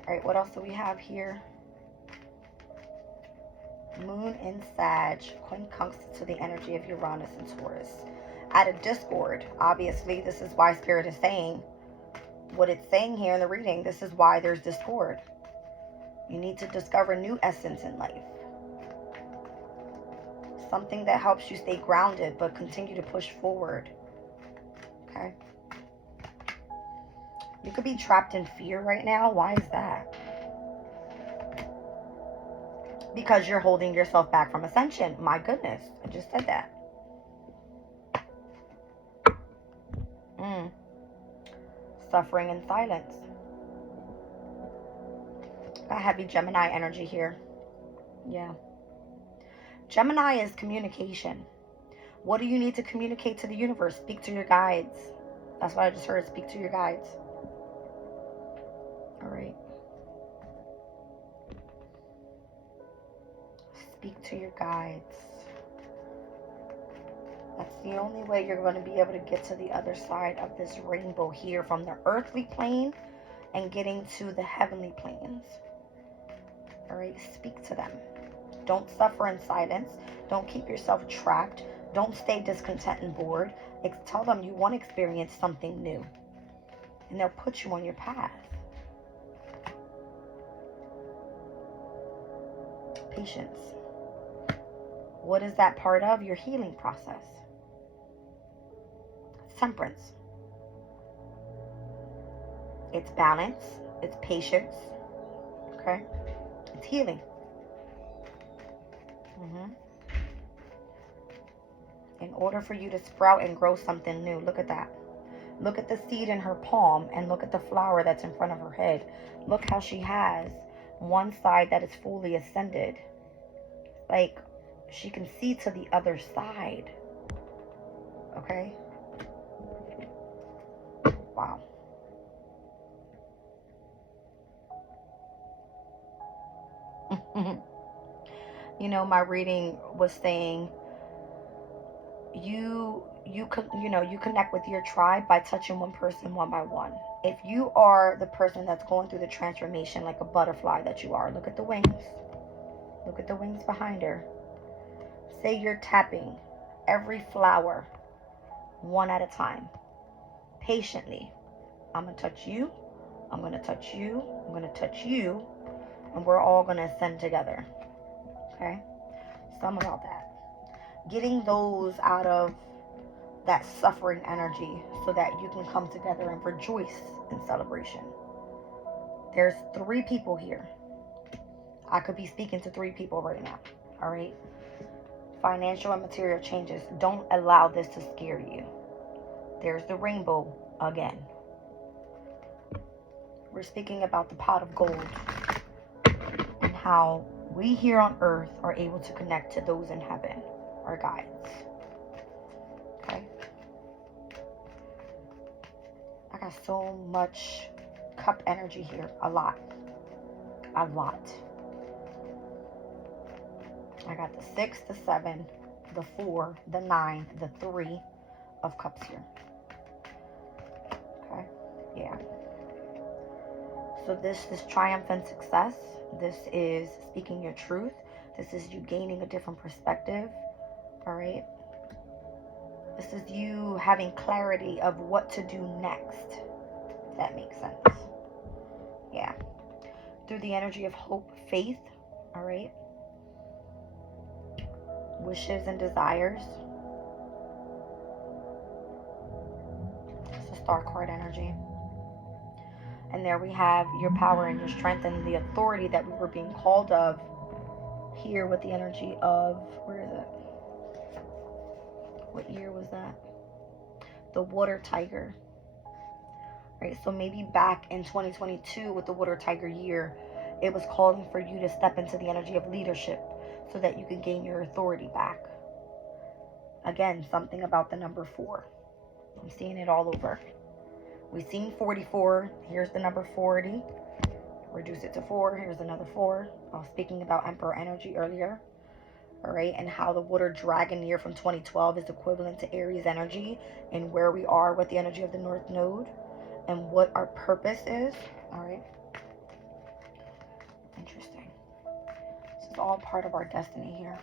All right, what else do we have here? Moon in Sag, Quincunx to the energy of Uranus and Taurus. At a discord, obviously, this is why Spirit is saying what it's saying here in the reading. This is why there's discord. You need to discover new essence in life. Something that helps you stay grounded, but continue to push forward. Okay? You could be trapped in fear right now. Why is that? Because you're holding yourself back from ascension. My goodness, I just said that. Suffering in silence. Got heavy Gemini energy here. Yeah. Gemini is communication. What do you need to communicate to the universe? Speak to your guides. That's what I just heard. Speak to your guides. All right. Speak to your guides. That's the only way you're going to be able to get to the other side of this rainbow here, from the earthly plane and getting to the heavenly planes. All right, speak to them. Don't suffer in silence. Don't keep yourself trapped. Don't stay discontent and bored. Tell them you want to experience something new, and they'll put you on your path. Patience. What is that part of your healing process? Temperance. It's balance. It's patience. Okay? It's healing. In order for you to sprout and grow something new, look at that. Look at the seed in her palm and look at the flower that's in front of her head. Look how she has one side that is fully ascended. Like, she can see to the other side. Okay? Wow. You know, my reading was saying you connect with your tribe by touching one person one by one. If you are the person that's going through the transformation like a butterfly that you are, look at the wings. Look at the wings behind her. Say you're tapping every flower one at a time. Patiently. I'm going to touch you. I'm going to touch you. I'm going to touch you. And we're all going to ascend together. Okay? Some about that. Getting those out of that suffering energy so that you can come together and rejoice in celebration. There's 3 people here. I could be speaking to 3 people right now. All right? Financial and material changes. Don't allow this to scare you. There's the rainbow again. We're speaking about the pot of gold and how we here on earth are able to connect to those in heaven. our guides. Okay. I got so much cup energy here. A lot. A lot. I got the 6, the 7, the 4, the 9, the 3 of cups here. Okay. Yeah. So this triumphant success. This is speaking your truth. This is you gaining a different perspective. All right. This is you having clarity of what to do next. If that makes sense. Yeah. Through the energy of hope, faith. All right. Wishes and desires. It's a star card energy. And there we have your power and your strength and the authority that we were being called of here with the energy of, where is it? What year was that? The water tiger. Right, so maybe back in 2022 with the water tiger year, it was calling for you to step into the energy of leadership so that you can gain your authority back. Again, something about the number 4. I'm seeing it all over. We've seen 44. Here's the number 40. Reduce it to 4. Here's another 4. I was speaking about Emperor energy earlier. All right. And how the water dragon year from 2012 is equivalent to Aries energy and where we are with the energy of the North Node and what our purpose is. All right. Interesting. This is all part of our destiny here.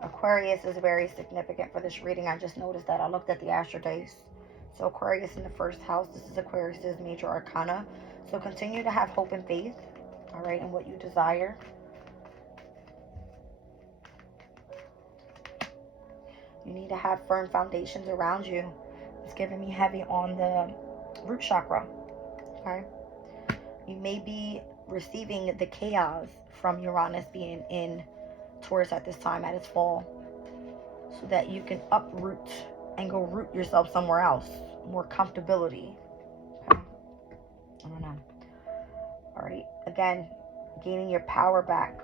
Aquarius is very significant for this reading. I just noticed that. I looked at the astro days. So Aquarius in the first house. This is Aquarius's major arcana. So continue to have hope and faith, all right, in what you desire. You need to have firm foundations around you. It's giving me heavy on the root chakra, okay? You may be receiving the chaos from Uranus being in Taurus at this time, at its fall, so that you can uproot and go root yourself somewhere else, more comfortability. Okay. I don't know. All right, again, gaining your power back.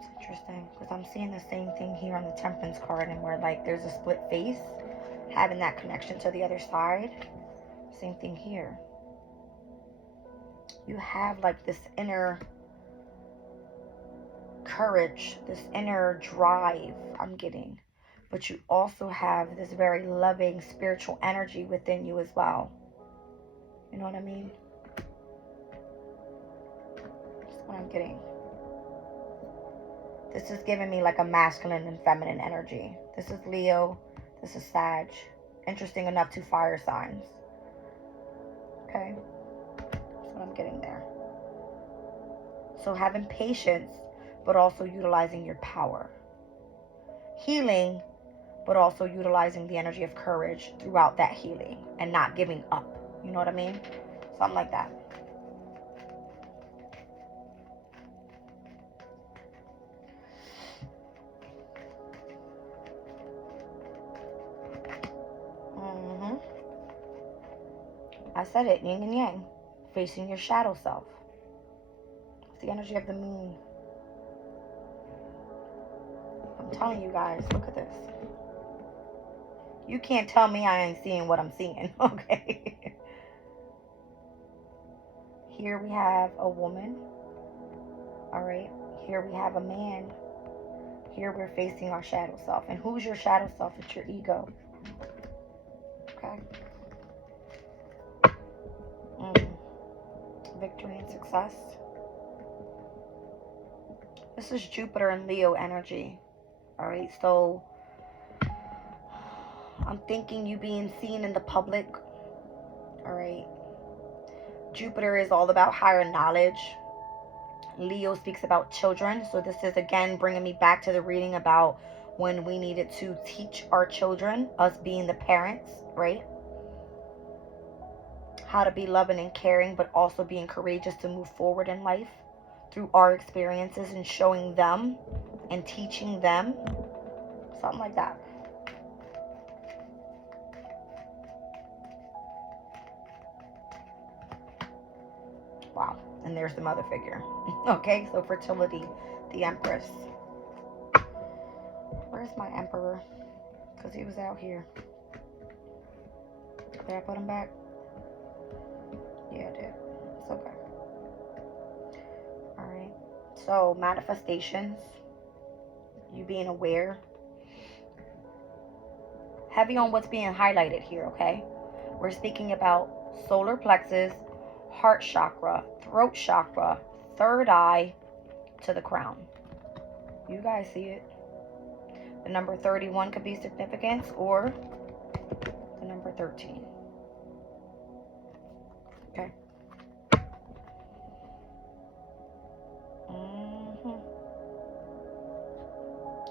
It's interesting because I'm seeing the same thing here on the Temperance card, and where like there's a split face, having that connection to the other side. Same thing here. You have like this inner courage, this inner drive I'm getting, but you also have this very loving spiritual energy within you as well. You know what I mean? That's what I'm getting. This is giving me like a masculine and feminine energy. This is Leo. This is Sag. Interesting enough, 2 fire signs. Okay. That's what I'm getting there. So having patience, but also utilizing your power. Healing, but also utilizing the energy of courage throughout that healing and not giving up. You know what I mean? Something like that. I said it, yin and yang. Facing your shadow self. It's the energy of the moon. I'm telling you guys, look at this. You can't tell me I ain't seeing what I'm seeing, okay? Here we have a woman. All right. Here we have a man. Here we're facing our shadow self. And who's your shadow self? It's your ego. Okay. Victory and success. This is Jupiter and Leo energy. All right. So I'm thinking you being seen in the public. All right. Jupiter is all about higher knowledge. Leo speaks about children. So this is again bringing me back to the reading about when we needed to teach our children, us being the parents, right? How to be loving and caring, but also being courageous to move forward in life through our experiences and showing them and teaching them. Something like that. Wow. And there's the mother figure. Okay, so fertility, the Empress. Where's my Emperor? Because he was out here. Did I put him back? Yeah, I did. It's okay. Alright. So, manifestations. You being aware. Heavy on what's being highlighted here, okay? We're speaking about solar plexus, heart chakra, throat chakra, third eye to the crown. You guys see it. The number 31 could be significance, or the number 13. Okay.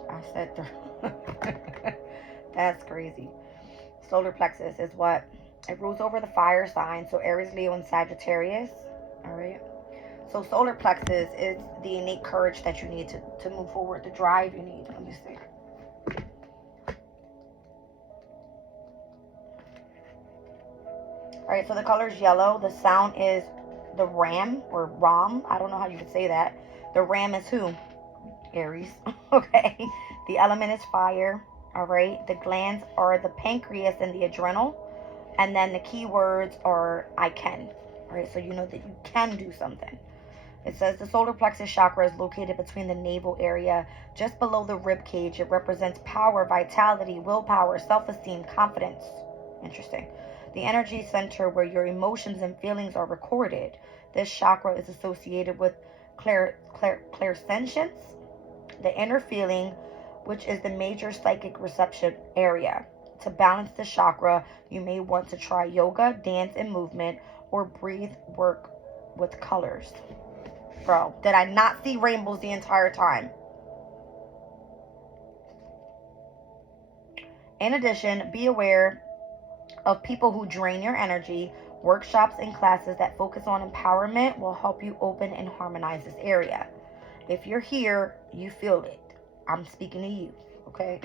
I said that's crazy. Solar plexus is what? It rules over the fire sign. So Aries, Leo, and Sagittarius. Alright. So solar plexus is the innate courage that you need to move forward, the drive you need. Let me see. Alright, so the color is yellow. The sound is the ram or ram. I don't know how you would say that. The ram is who? Aries. Okay. The element is fire. Alright. The glands are the pancreas and the adrenal. And then the keywords are I can. Alright, so you know that you can do something. It says the solar plexus chakra is located between the navel area, just below the rib cage. It represents power, vitality, willpower, self-esteem, confidence. Interesting. The energy center where your emotions and feelings are recorded. This chakra is associated with clairsentience, the inner feeling, which is the major psychic reception area. To balance the chakra, you may want to try yoga, dance, and movement, or breathe work with colors. Bro, did I not see rainbows the entire time? In addition, be aware of people who drain your energy. Workshops and classes that focus on empowerment will help you open and harmonize this area. If you're here, you feel it. I'm speaking to you, okay?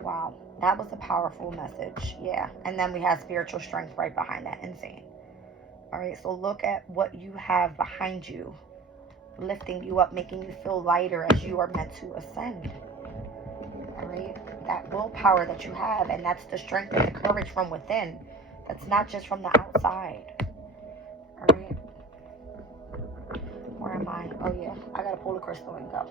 Wow, that was a powerful message. Yeah, and then we have spiritual strength right behind that. Insane. All right, so look at what you have behind you, lifting you up, making you feel lighter as you are meant to ascend. All right, that willpower that you have, and that's the strength and the courage from within. That's not just from the outside. All right, where am I? Oh yeah, I gotta pull the crystal and go.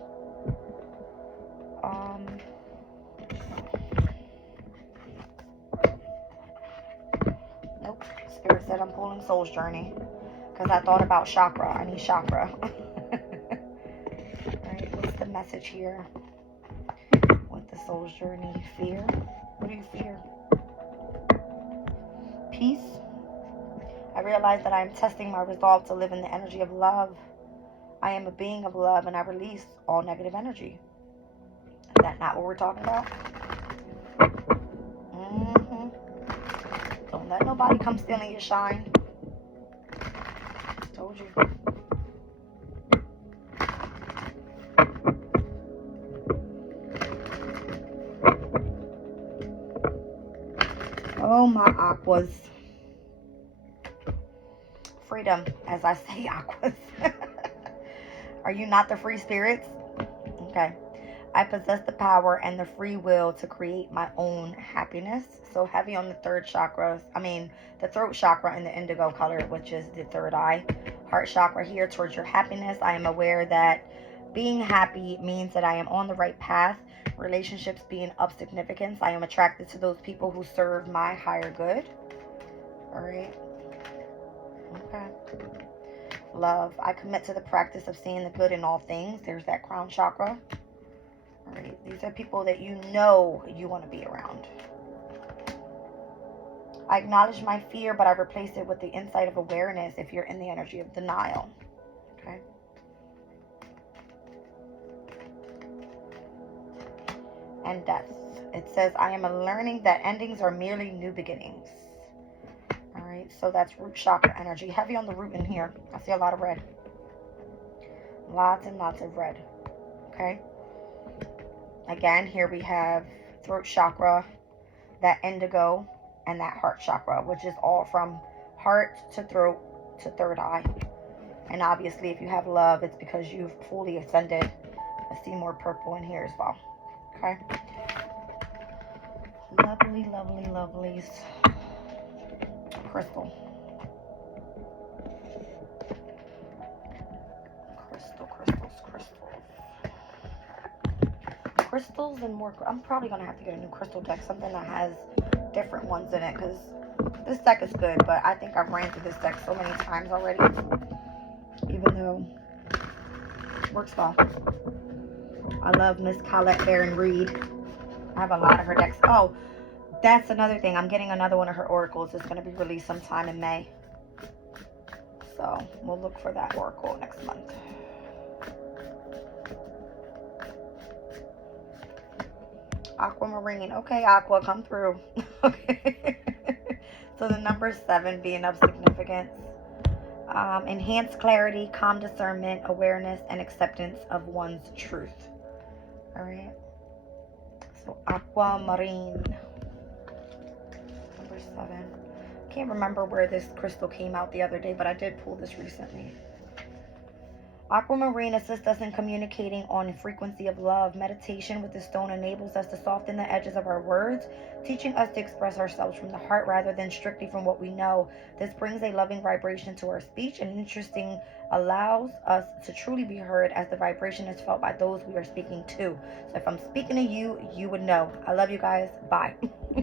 Nope. Spirit said I'm pulling Soul's Journey because I thought about chakra. I need chakra. Alright, what's the message here with the Soul's Journey? Fear? What do you fear? Peace. I realize that I am testing my resolve to live in the energy of love. I am a being of love, and I release all negative energy. Is that not what we're talking about? Don't let nobody come stealing your shine. Told you. Oh, my aquas. Freedom, as I say, aquas. Are you not the free spirits? Okay. I possess the power and the free will to create my own happiness. So heavy on the third chakra. The throat chakra in the indigo color, which is the third eye. Heart chakra here towards your happiness. I am aware that being happy means that I am on the right path. Relationships being of significance. I am attracted to those people who serve my higher good. All right. Okay. Love. I commit to the practice of seeing the good in all things. There's that crown chakra. All right. These are people that you know you want to be around. I acknowledge my fear, but I replace it with the insight of awareness if you're in the energy of denial. Okay. And death. It says, I am learning that endings are merely new beginnings. All right. So that's root chakra energy. Heavy on the root in here. I see a lot of red. Lots and lots of red. Okay. Again, here we have throat chakra, that indigo, and that heart chakra, which is all from heart to throat to third eye. And obviously, if you have love, it's because you've fully ascended. I see more purple in here as well. Okay. Lovely, lovely, lovelies. Crystal. Crystals and more. I'm probably gonna have to get a new crystal deck, something that has different ones in it, because this deck is good, but I think I've ran through this deck so many times already, even though it works well. I love Miss Colette Baron Reed. I have a lot of her decks. Oh, that's another thing. I'm getting another one of her oracles. It's going to be released sometime in May, so we'll look for that oracle next month. Aquamarine. Okay, Aqua, come through. Okay. So the number 7 being of significance. Enhanced clarity, calm discernment, awareness, and acceptance of one's truth. All right. So aquamarine. Number 7. Can't remember where this crystal came out the other day, but I did pull this recently. Aquamarine assists us in communicating on the frequency of love. Meditation with the stone enables us to soften the edges of our words, teaching us to express ourselves from the heart rather than strictly from what we know. This brings a loving vibration to our speech and interesting allows us to truly be heard as the vibration is felt by those we are speaking to. So if I'm speaking to you, you would know. I love you guys. Bye.